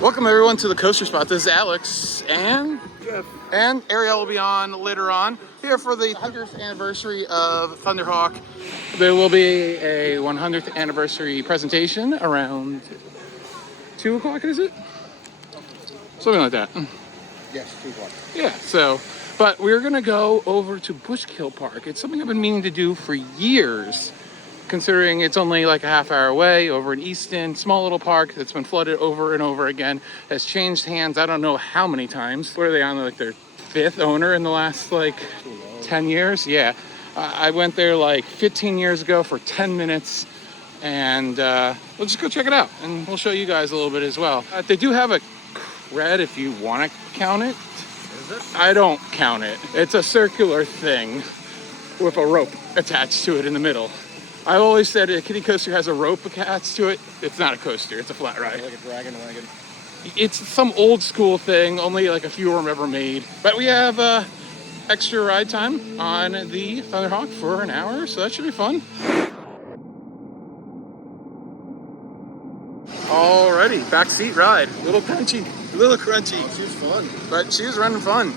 Welcome everyone to the Coaster Spot. This is Alex and Jeff. And Ariel will be on later on. Here for the 100th anniversary of Thunderhawk. There will be a 100th anniversary presentation around 2 o'clock, is it? Something like that. Yes, 2 o'clock. Yeah, so, but we're gonna go over to Bushkill Park. It's something I've been meaning to do for years, considering it's only like a half hour away over in Easton. Small little park that's been flooded over and over again, has changed hands I don't know how many times. What are they on, like their 5th owner in the last like 10 years? Yeah. I went there like 15 years ago for 10 minutes and we'll just go check it out and we'll show you guys a little bit as well. They do have a cred if you want to count it. Is it? I don't count it. It's a circular thing with a rope attached to it in the middle. I've always said a kiddie coaster has a rope attached to it. It's not a coaster, it's a flat ride. Like a dragon wagon. It's some old school thing, only like a few of them ever made. But we have extra ride time on the Thunderhawk for an hour, so that should be fun. Alrighty, backseat ride. Little crunchy, little crunchy. Oh, she was fun. But she was running fun.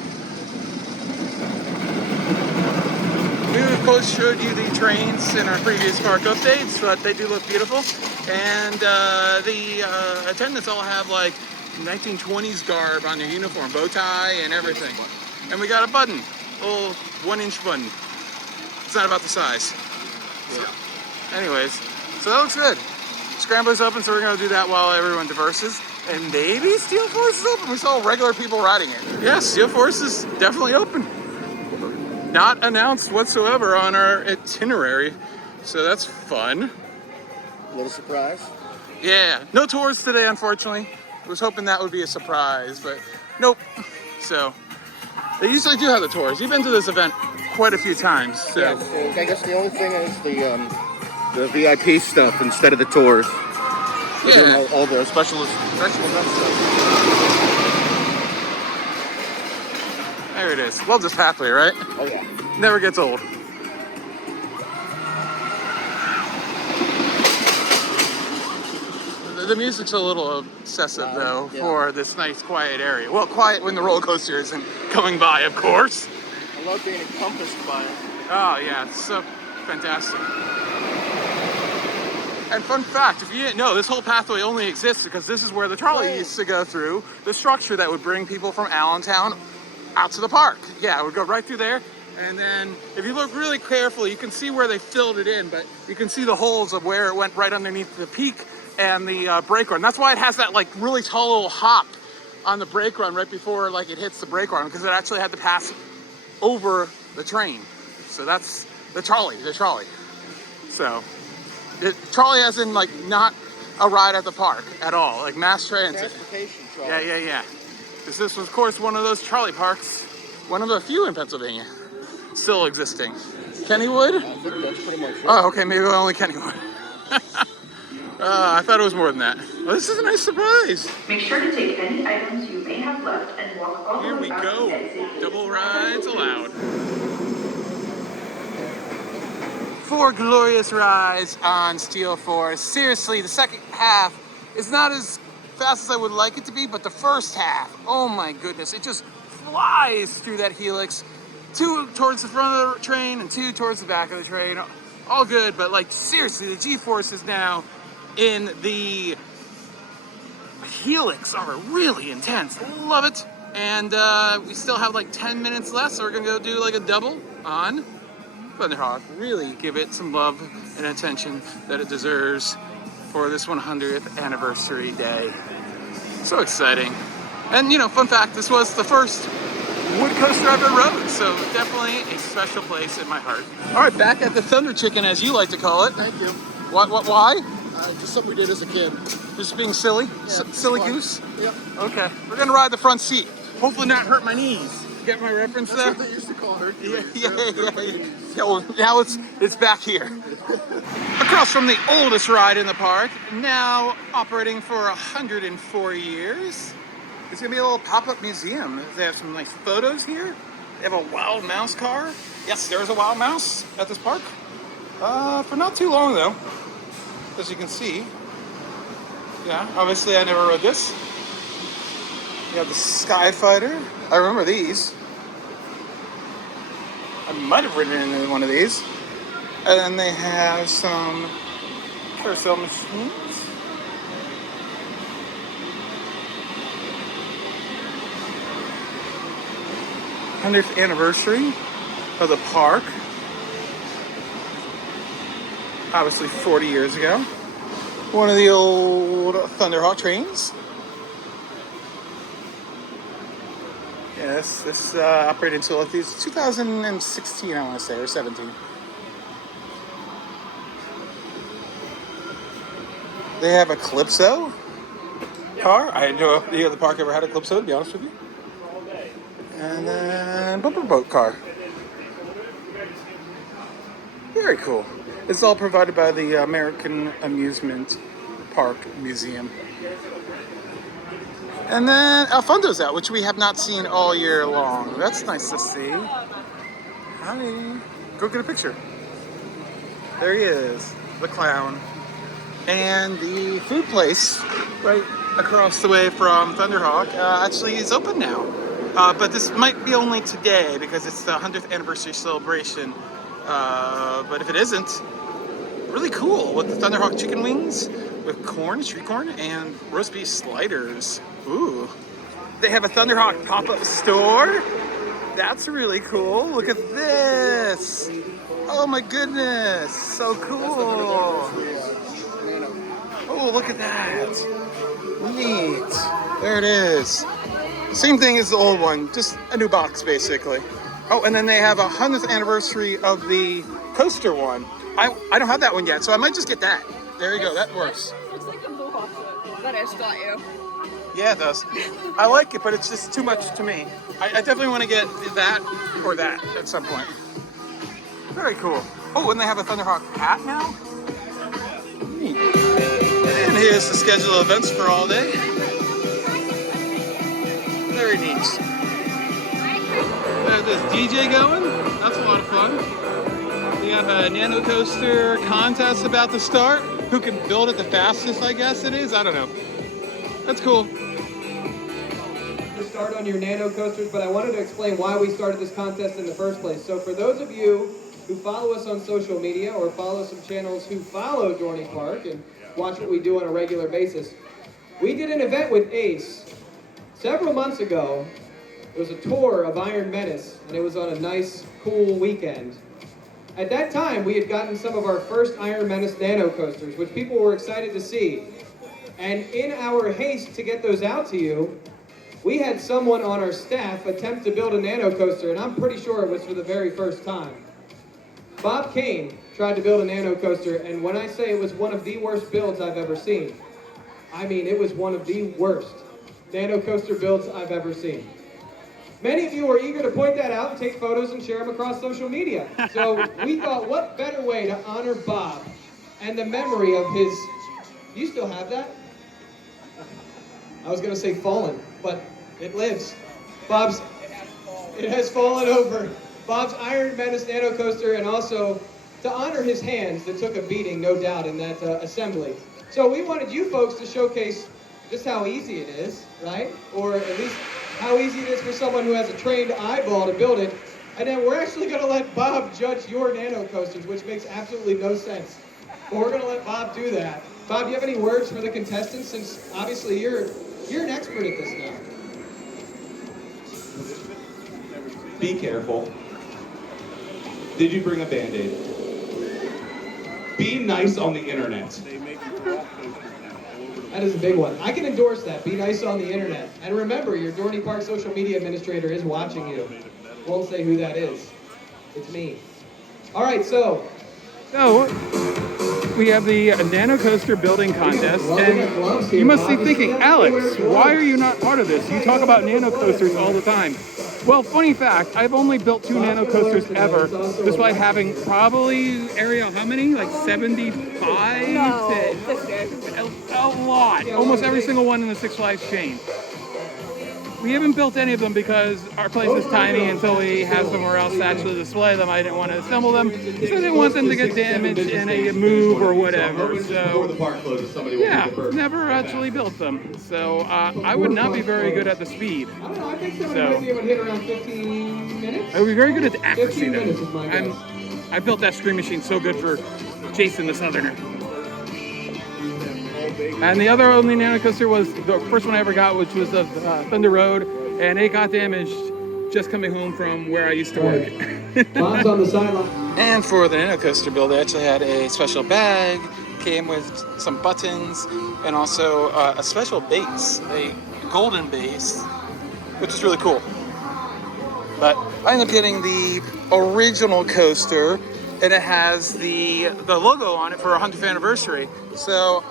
We of course showed you the trains in our previous park updates, but they do look beautiful. And the attendants all have like 1920s garb on their uniform, bow tie and everything. And we got a button, a little 1-inch button. It's not about the size. So, anyways, so that looks good. Scrambler's open, so we're gonna do that while everyone diverses. And maybe Steel Force is open. We saw regular people riding it. Yes, Steel Force is definitely open. Not announced whatsoever on our itinerary, so that's fun. A little surprise. Yeah, no tours today, unfortunately. I was hoping that would be a surprise, but nope. So, they usually do have the tours. You've been to this event quite a few times, so. Yeah, I guess the only thing is the VIP stuff instead of the tours. They're doing all the special event stuff. There it is. Well, just pathway, right? Oh yeah. Never gets old. The music's a little obsessive, though, yeah. for this nice, quiet area. Well, quiet when the roller coaster isn't coming by, of course. I love being encompassed by it. Oh, yeah, it's so fantastic. And fun fact, if you didn't know, this whole pathway only exists because this is where the trolley used to go through, the structure that would bring people from Allentown out to the park. Yeah, it would go right through there. And then if you look really carefully, you can see where they filled it in, but you can see the holes of where it went right underneath the peak and the brake run. That's why it has that like really tall little hop on the brake run right before like it hits the brake run, because it actually had to pass over the train. So that's the trolley. So the trolley as in like not a ride at the park at all, like mass transit. Transportation trolley. Yeah. Because this was, of course, one of those trolley parks, one of the few in Pennsylvania still existing. Kennywood? I think that's pretty much it. Oh, okay, maybe only Kennywood. I thought it was more than that. Well, this is a nice surprise. Make sure to take any items you may have left and walk all the way back to the exit. Double rides allowed. 4 glorious rides on Steel Force. Seriously, the second half is not as fast as I would like it to be, but the first half, oh my goodness, it just flies through that helix. 2 towards the front of the train and 2 towards the back of the train. All good, but like seriously, the G-force is now in the helix are really intense. Love it. And we still have like 10 minutes left, so we're gonna go do like a double on Thunderhawk. Really give it some love and attention that it deserves for this 100th anniversary day. So exciting. And you know, fun fact, this was the first wood coaster I ever rode, so definitely a special place in my heart. All right, back at the Thunder Chicken, as you like to call it. Thank you. Why? Just something we did as a kid. Just being silly? Yeah, Silly fun. goose? Yep. Okay, we're gonna ride the front seat. Hopefully not hurt my knees. Get my reference That's there? what they used to call her. Yeah, well, now it's back here. Across from the oldest ride in the park, now operating for 104 years. It's gonna be a little pop-up museum. They have some nice photos here. They have a wild mouse car. Yes, there's a wild mouse at this park. For not too long though, as you can see. Yeah, obviously I never rode this. You got the Skyfighter. I remember these. I might have ridden in one of these. And then they have some carousel machines. 100th anniversary of the park. Obviously 40 years ago. One of the old Thunderhawk trains. Yes, this operated until like 2016, I want to say, or 17. They have a Calypso car. I didn't know if the park ever had a Calypso, to be honest with you. And then bumper boat car. Very cool. It's all provided by the American Amusement Park Museum. And then Alfondo's out, which we have not seen all year long. That's nice to see. Hi. Go get a picture. There he is, the clown. And the food place right across the way from Thunderhawk actually is open now. But this might be only today because it's the 100th anniversary celebration. But if it isn't, really cool with the Thunderhawk chicken wings with corn, street corn, and roast beef sliders. Ooh. They have a Thunderhawk pop-up store. That's really cool. Look at this. Oh my goodness. So cool. Oh, look at that. Neat. There it is. Same thing as the old one, just a new box basically. Oh, and then they have a 100th anniversary of the coaster one. I don't have that one yet, so I might just get that. There you go, that works. Looks like a mohawk foot. That is not you. Yeah, it does. I like it, but it's just too much to me. I definitely want to get that or that at some point. Very cool. Oh, and they have a Thunderhawk hat now? Neat. And here's the schedule of events for all day. Very neat. There's this DJ going. That's a lot of fun. We have a nano coaster contest about to start. Who can build it the fastest, I guess it is. I don't know. That's cool. To start on your nano coasters, but I wanted to explain why we started this contest in the first place. So for those of you who follow us on social media or follow some channels who follow Dorney Park and watch what we do on a regular basis, we did an event with Ace several months ago. It was a tour of Iron Menace, and it was on a nice, cool weekend. At that time, we had gotten some of our first Iron Menace nano coasters, which people were excited to see. And in our haste to get those out to you, we had someone on our staff attempt to build a nano coaster, and I'm pretty sure it was for the very first time. Bob Kane tried to build a nano coaster, and when I say it was one of the worst builds I've ever seen, I mean it was one of the worst nano coaster builds I've ever seen. Many of you were eager to point that out and take photos and share them across social media. So we thought, what better way to honor Bob and the memory of his... You still have that? I was going to say fallen, but it lives. It has fallen over. Bob's Iron Menace nano coaster, and also to honor his hands that took a beating, no doubt, in that assembly. So we wanted you folks to showcase just how easy it is, right? Or at least how easy it is for someone who has a trained eyeball to build it. And then we're actually going to let Bob judge your nano coasters, which makes absolutely no sense. But we're going to let Bob do that. Bob, do you have any words for the contestants, since obviously you're an expert at this now? Be careful. Did you bring a Band-Aid? Be nice on the internet. That is a big one. I can endorse that. Be nice on the internet. And remember, your Dorney Park social media administrator is watching you. Won't say who that is. It's me. All right, so we have the Nano Coaster Building Contest, and you must be thinking, Alex, why are you not part of this? You talk about nano coasters all the time. Well, funny fact, I've only built 2 nano coasters ever, despite having probably, Ariel, how many? Like 75? No, a lot. Almost every single one in the Six Flags chain. we haven't built any of them because our place is tiny. Until we have somewhere else to actually display them, I didn't want to assemble them. So I didn't want them to get damaged in a move or whatever. So yeah, never actually built them. So I would not be very good at the speed. I don't know, I think somebody might be able to hit around 15 minutes. I would be very good at the accuracy 15 minutes is my guess. I built that screen machine so good for Jason the Southerner. And the other only nano coaster was the first one I ever got, which was the Thunder Road, and it got damaged just coming home from where I used to work. Bob's on the sideline. And for the nano coaster build, I actually had a special bag, came with some buttons, and also a special base, a golden base, which is really cool. But I ended up getting the original coaster, and it has the logo on it for our 100th anniversary. So,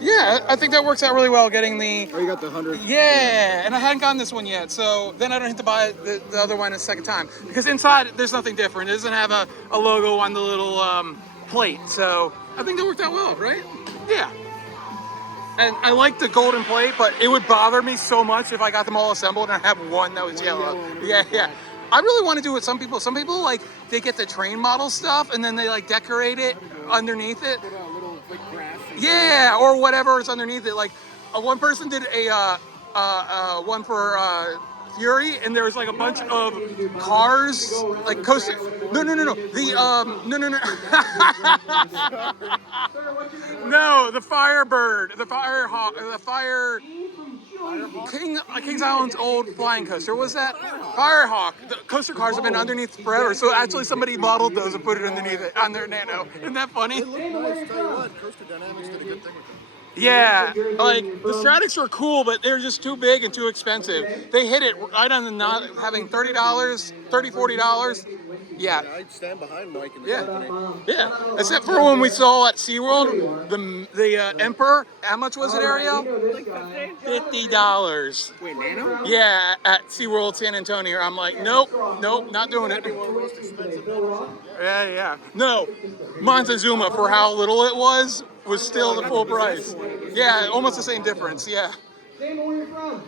yeah, I think that works out really well, getting the... Oh, you got the 100? Yeah, and I hadn't gotten this one yet, so then I don't have to buy the other one a second time. Because inside, there's nothing different. It doesn't have a logo on the little plate, so I think that worked out well, right? Yeah. And I like the golden plate, but it would bother me so much if I got them all assembled and I have one that was yellow. Yeah. I really want to do what some people, like, they get the train model stuff and then they, like, decorate it underneath it. Yeah, or whatever is underneath it. Like, one person did a one for Fury, and there was like a bunch of cars, like coaster. No. No, the Firebird, the Firehawk, the Fire. Kings Island's old flying coaster. What was that? Firehawk. The coaster cars have been underneath forever, so actually somebody modeled those and put it underneath it on their Nano. Isn't that funny? Tell you what, Coaster Dynamics did a good thing with them. Yeah, like the Stratics are cool, but they're just too big and too expensive. They hit it right on the not having $40. Yeah. I'd stand behind Mike and the Yeah. company. Yeah, except for when we saw at SeaWorld, the Emperor, how much was it, Ariel? $50. Wait, Nano? Yeah, at SeaWorld San Antonio. I'm like, nope, not doing it. Yeah. No, Montezuma, for how little it was still the full price. Yeah, almost the same difference, yeah. Damon, where you from?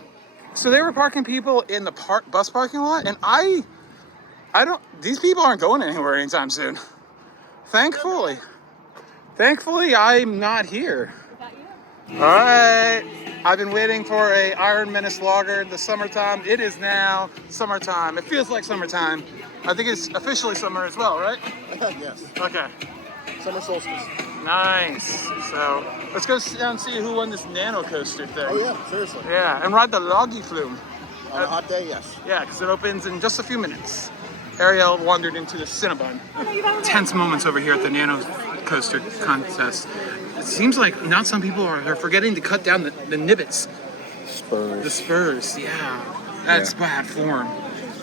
So they were parking people in the bus parking lot, and I don't, these people aren't going anywhere anytime soon. Thankfully, I'm not here. All right, I've been waiting for a Iron Menace lager in the summertime. It is now summertime. It feels like summertime. I think it's officially summer as well, right? Yes. Okay. Summer solstice. Nice. So let's go down and see who won this nano coaster thing. Oh yeah, seriously. Yeah, and ride the Loggy Flume. On a hot day, yes. Yeah, because it opens in just a few minutes. Ariel wandered into the Cinnabon. Tense moments over here at the nano coaster contest. It seems like now some people are forgetting to cut down the nibbits. Spurs. The spurs, yeah. That's bad form.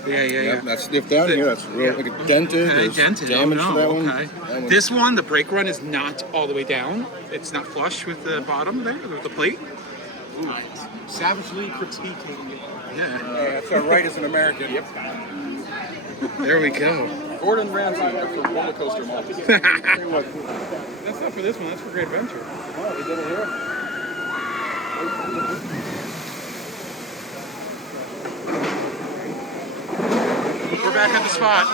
Yeah. Yep, that's if down here. That's real like a dented. There's Dented. damage to that one. Okay. That one. This one, the brake run is not all the way down. It's not flush with the bottom there, with the plate. Savagely critiquing it. Yeah. That's our right as an American. Yep. There we go. Gordon Ramsay for roller coaster malls. That's not for this one. That's for Great Adventure. Oh, we did it here. We're back at the spot.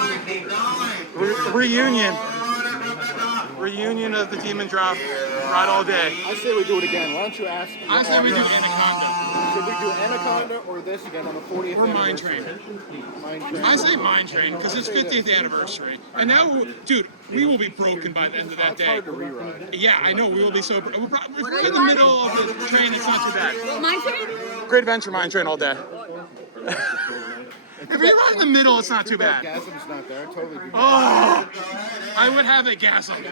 Reunion of the Demon Drop. Ride all day. I say we do it again. Why don't you ask? I say we do Anaconda. Should we do Anaconda or this again on the 40th Or Mine anniversary? Train. Mine Train. I say Mine Train because it's 50th anniversary. And now, dude, we will be broken by the end of that It's day. hard to reride. Yeah, I know. We will be so. If we're in the middle of the train, it's not too bad. Mine train? Great Adventure Mine Train all day. If you're right in the middle, it's not too bad. Gasm's not there. Totally. Do Oh, I would have it gas on.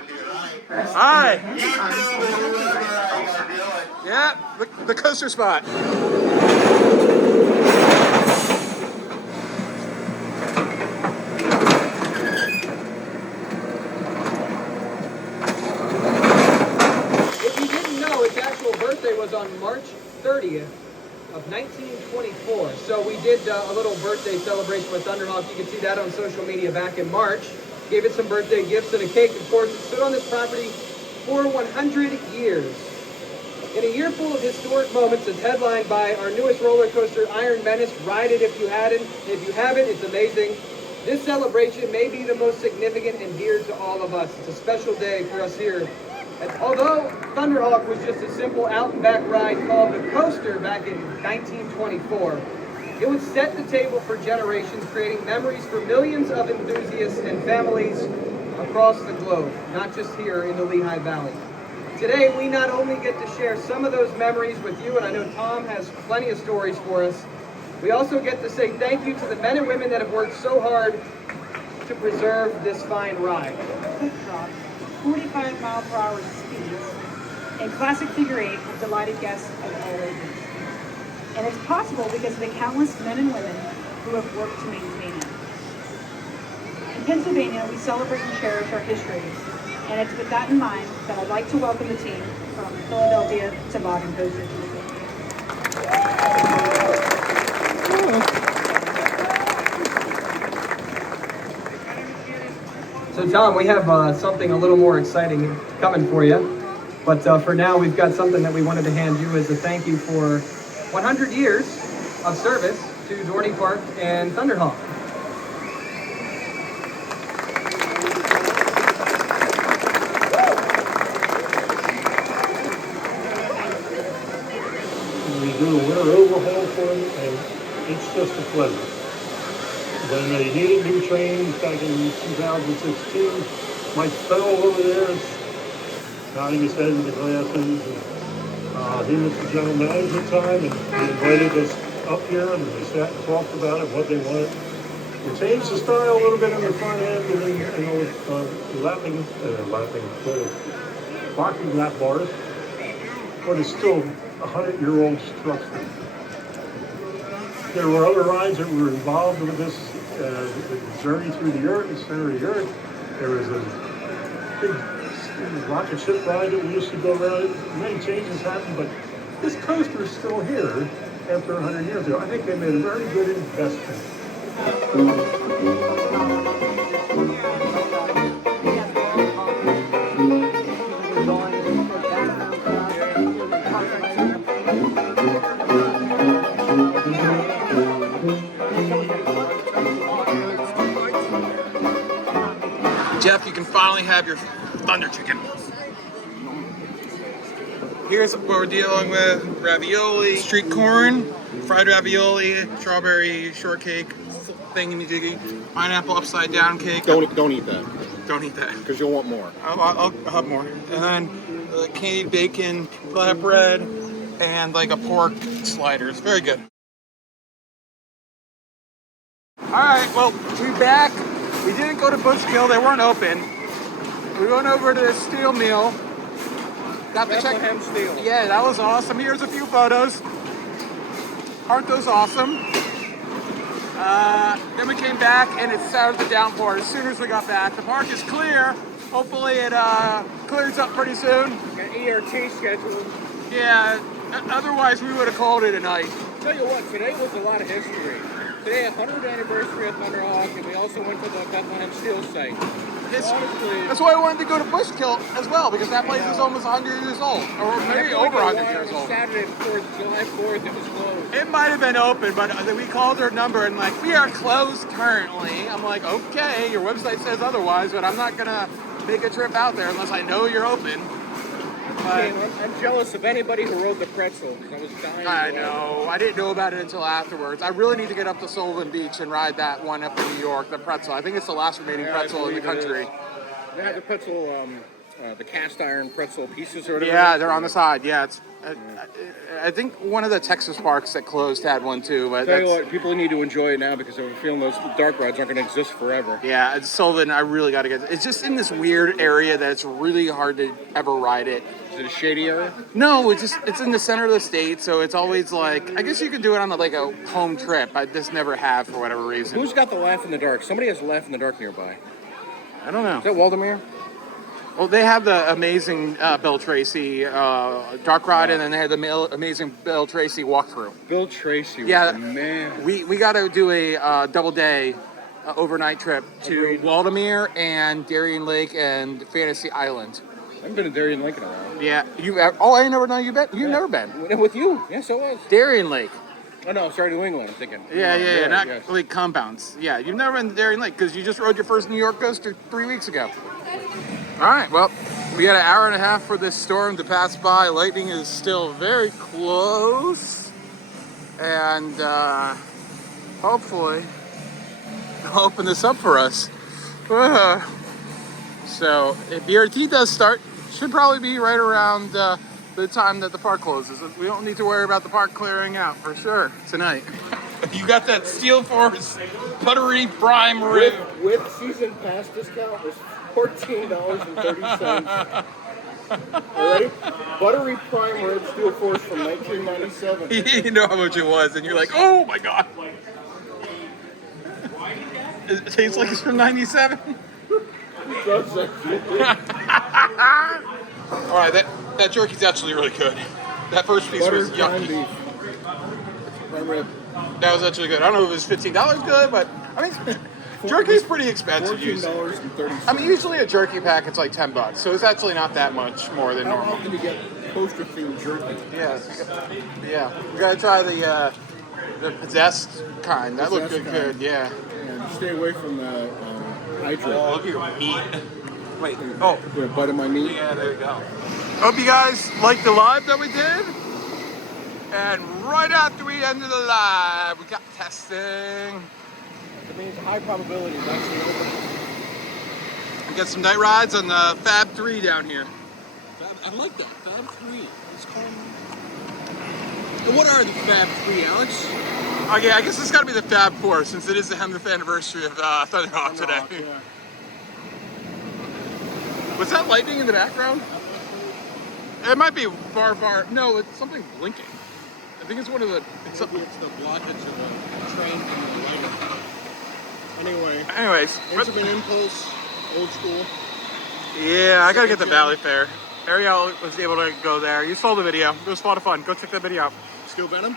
Hi. Yeah, the coaster spot. If you didn't know, its actual birthday was on March 30th of 1924. So we did a little birthday celebration with Thunderhawk. You can see that on social media back in March. Gave it some birthday gifts and a cake. Of course, it stood on this property for 100 years. In a year full of historic moments, it's headlined by our newest roller coaster, Iron Menace. Ride it if you hadn't. If you haven't, it's amazing. This celebration may be the most significant and dear to all of us. It's a special day for us here. And although Thunderhawk was just a simple out-and-back ride called the coaster back in 1924, it would set the table for generations, creating memories for millions of enthusiasts and families across the globe, not just here in the Lehigh Valley. Today, we not only get to share some of those memories with you, and I know Tom has plenty of stories for us, we also get to say thank you to the men and women that have worked so hard to preserve this fine ride. Quick drop, 45-mile-per-hour speeds, and classic figure eight have delighted guests of all ages. And it's possible because of the countless men and women who have worked to maintain it. In Pennsylvania, we celebrate and cherish our history, and it's with that in mind that I'd like to welcome the team from Philadelphia Toboggan Coasters. So Tom, we have something a little more exciting coming for you. But for now, we've got something that we wanted to hand you as a thank you for 100 years of service to Dorney Park and Thunderhawk. We do a winter overhaul for them, and it's just a pleasure. When they needed new trains back in 2016, Mike Fell over there is nodding his head in the glasses. He was the general manager at the time, and he invited us up here, and we sat and talked about it, what they wanted. We changed the style a little bit on the front end, and then, locking lap bars, but it's still 100-year-old structure. There were other rides that were involved with this the journey through the Earth, the center of the Earth. There was a big rocket ship ride that we used to go around. Many changes happened, but this coaster is still here after 100 years ago. I think they made a very good investment. Jeff, you can finally have your Thunder Chicken. Here's what we're dealing with: ravioli, street corn, fried ravioli, strawberry shortcake, thingy-majiggy, pineapple upside down cake. Don't eat that, Don't eat that. because you'll want more. I'll have more. And then candied bacon, flatbread, and like a pork slider. It's very good. All right, well, we're back. We didn't go to Bushkill, they weren't open. We went over to Steel Mill. Got to check. Steel. Yeah, that was awesome. Here's a few photos. Aren't those awesome? Then we came back and it started to downpour as soon as we got back. The park is clear. Hopefully it clears up pretty soon. An ERT schedule. Yeah, otherwise we would have called it a night. Tell you what, today was a lot of history. Today, 100th anniversary of Thunderhawk, and we also went to the Bethlehem Steel site. Honestly, That's why I wanted to go to Bushkill as well, because that place is almost 100 years old, or maybe over 100 years old. Saturday before July 4th, it was closed. It might have been open, but we called their number and like, we are closed currently. I'm like, okay, your website says otherwise, but I'm not gonna make a trip out there unless I know you're open. But I'm jealous of anybody who rode the pretzel, because I was dying. I know. I didn't know about it until afterwards. I really need to get up to Sullivan Beach and ride that one up in New York, the pretzel. I think it's the last remaining pretzel in the country. They have the pretzel, the cast iron pretzel pieces or whatever. Yeah, they're on the side. Yeah, it's. I think one of the Texas parks that closed had one too. But Tell you what, people need to enjoy it now because I have a feeling those dark rides aren't going to exist forever. Yeah, it's Sullivan, I really got to get. It's just in this weird area that it's really hard to ever ride it. Is it a shady area? No, it's in the center of the state, so it's always like, I guess you can do it on like a home trip. I just never have for whatever reason. Who's got the Laugh in the Dark? Somebody has Laugh in the Dark nearby. I don't know. Is that Waldemar? Well, they have the amazing Bill Tracy dark ride, and then they have the amazing Bill Tracy walkthrough. Bill Tracy was Yeah, the man. We got to do a double day overnight trip to Waldemar and Darien Lake and Fantasy Island. I've been to Darien Lake in a while. Yeah. Oh, I ain't never known you've been. You've never been. With you? Yes, I was. Darien Lake. Oh no, sorry, New England. I'm thinking. Yeah. Not yes. Lake compounds. Yeah, you've never been to Darien Lake because you just rode your first New York coaster 3 weeks ago. All right. Well, we got an hour and a half for this storm to pass by. Lightning is still very close, and hopefully they'll open this up for us. So if BRT does start, should probably be right around the time that the park closes. We don't need to worry about the park clearing out for sure tonight. You got that Steel Force buttery prime rib. With season pass discount was $14.30. Ready? Buttery prime rib Steel Force from 1997. You know how much it was, and you're like, oh my god. It tastes like it's from 97. All right, that jerky's actually really good. That first piece was yucky. Prime rib. That was actually good. I don't know if it was $15 good, but I mean, jerky's pretty expensive usually. $14.30. I mean, usually a jerky packet's like $10, so it's actually not that much more than How normal. often do you get coaster themed jerky? Yeah. We gotta try the possessed kind. That looked Possessed good. kind. Yeah. And stay away from the hydrate. Oh, look at your meat. Wait. Oh. You're a bite of my meat. Yeah, there you go. Hope you guys liked the live that we did. And right after we ended the live, we got testing. That means high probability of actually opening. We got some night rides on the Fab 3 down here. I like that. Fab 3. It's called... What are the Fab 3, Alex? Okay, I guess it's got to be the Fab 4 since it is the 100th anniversary of Thunderhawk today. Yeah. Was that lightning in the background? It might be far. No, it's something blinking. I think it's one of the. It's Maybe it's the blockage of the train from the lighting. Anyways, Instrument impulse, old school. yeah, I gotta get the Valley Fair. Ariel was able to go there. You saw the video. It was a lot of fun. Go check that video out. Steel Venom?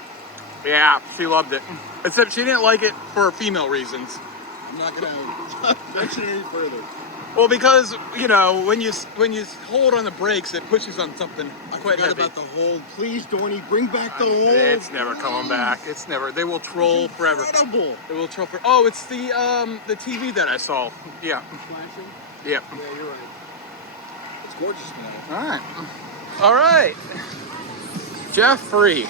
Yeah, she loved it. Except she didn't like it for female reasons. I'm not going to mention it any further. Well, because, you know, when you hold on the brakes, it pushes on something quite Forgot heavy. about the hold. Please, Dorney, bring back the hold. It's never coming back. It's never. They will troll forever. Incredible. They will troll forever. Oh, it's the TV that I saw. Yeah. Flashing? Yeah. Yeah, you're right. It's gorgeous tonight. All right. Jeffrey.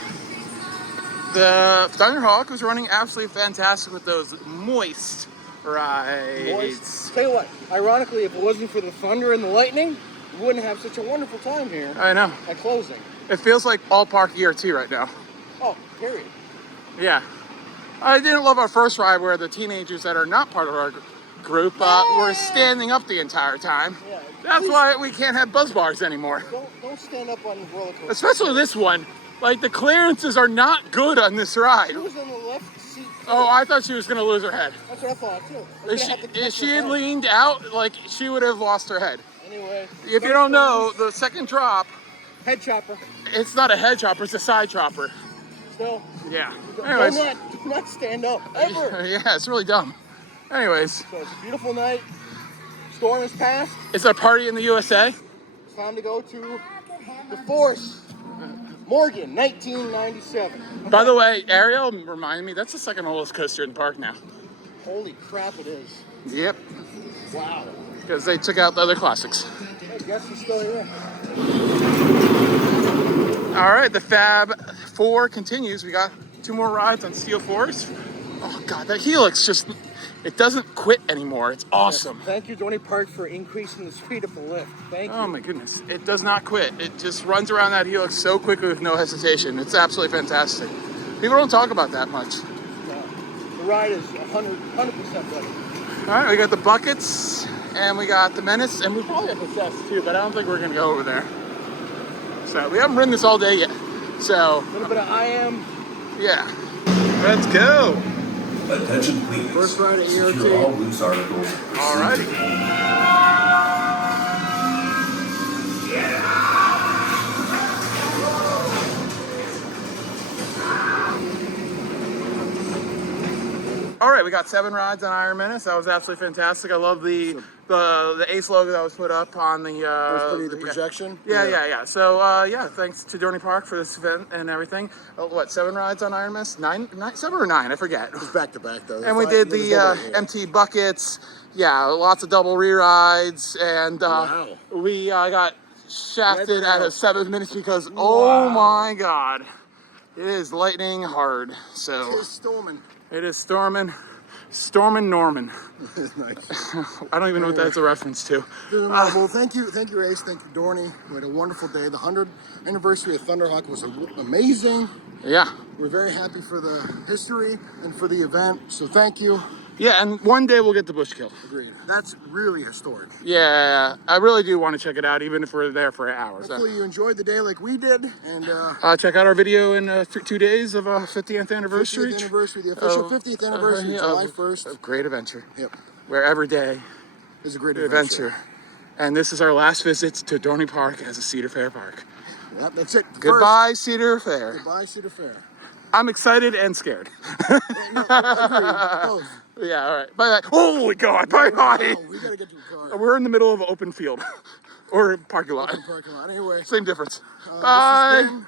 The Thunderhawk was running absolutely fantastic with those moist rides. Moist. Tell you what, ironically, if it wasn't for the thunder and the lightning, we wouldn't have such a wonderful time here I know. at closing. It feels like all park ERT right now. Oh, period. Yeah. I didn't love our first ride where the teenagers that are not part of our group were standing up the entire time. Yeah. That's why we can't have buzz bars anymore. Don't stand up on the roller coaster. Especially this one. Like, the clearances are not good on this ride. She was on the left seat. Oh, I thought she was going to lose her head. That's what I thought, too. If she had leaned out, like, she would have lost her head. Anyway. If you don't know, the second drop, Head chopper. it's not a head chopper, it's a side chopper. Still. Yeah. Do Anyways. not stand up, ever. Yeah, it's really dumb. Anyways, So it's a beautiful night. Storm has passed. it's a party in the USA. It's time to go to the Force. Morgan, 1997. By the way, Ariel reminded me, that's the second oldest coaster in the park now. Holy crap, it is. Yep. Wow. Because they took out the other classics. I guess it's still here. All right, the Fab 4 continues. We got 2 more rides on Steel Force. Oh God, that Helix just, it doesn't quit anymore. It's awesome. Thank you, Dorney Park, for increasing the speed of the lift. Thank you. Oh my goodness. It does not quit. It just runs around that Helix so quickly with no hesitation. It's absolutely fantastic. People don't talk about that much. The ride is 100% ready. All right, we got the buckets and we got the Menace and we probably have the Cess too, but I don't think we're gonna go over there. So we haven't ridden this all day yet. So A little bit of IM. yeah. Let's go. Attention please. First ride at ERT. Secure all loose articles. Alrighty. All right, we got 7 rides on Iron Menace. That was absolutely fantastic. I love the the Ace logo that was put up on the the projection. Yeah. So yeah, thanks to Dorney Park for this event and everything. What, 7 rides on Iron Mist? 7 or 9? I forget. It was back to back though. And we did the empty buckets. Yeah, lots of double re-rides, and we got shafted at 7 minutes because oh my god, it is lightning hard. So it's storming. It is storming. Stormin' Norman. Nice. I don't even know what that's a reference to. Well, thank you, Ace. Thank you, Dorney. We had a wonderful day. The 100th anniversary of Thunderhawk was amazing. Yeah. We're very happy for the history and for the event. So thank you. Yeah, and one day we'll get the Bushkill. Agreed. That's really historic. Yeah, I really do want to check it out, even if we're there for hours. Hopefully you enjoyed the day like we did, and check out our video in 2 days of 50th anniversary. 50th anniversary, the official 50th anniversary, July 1st. Great adventure. Yep. Where every day is a great adventure. And this is our last visit to Dorney Park as a Cedar Fair park. Yep, that's it. Goodbye, Cedar Fair. Goodbye, Cedar Fair. I'm excited and scared. Both. Yeah, all right. Bye-bye. Holy God, bye-bye. We gotta get to a car. We're in the middle of an open field. Or parking lot. Parking lot, anyway. Same difference. Bye.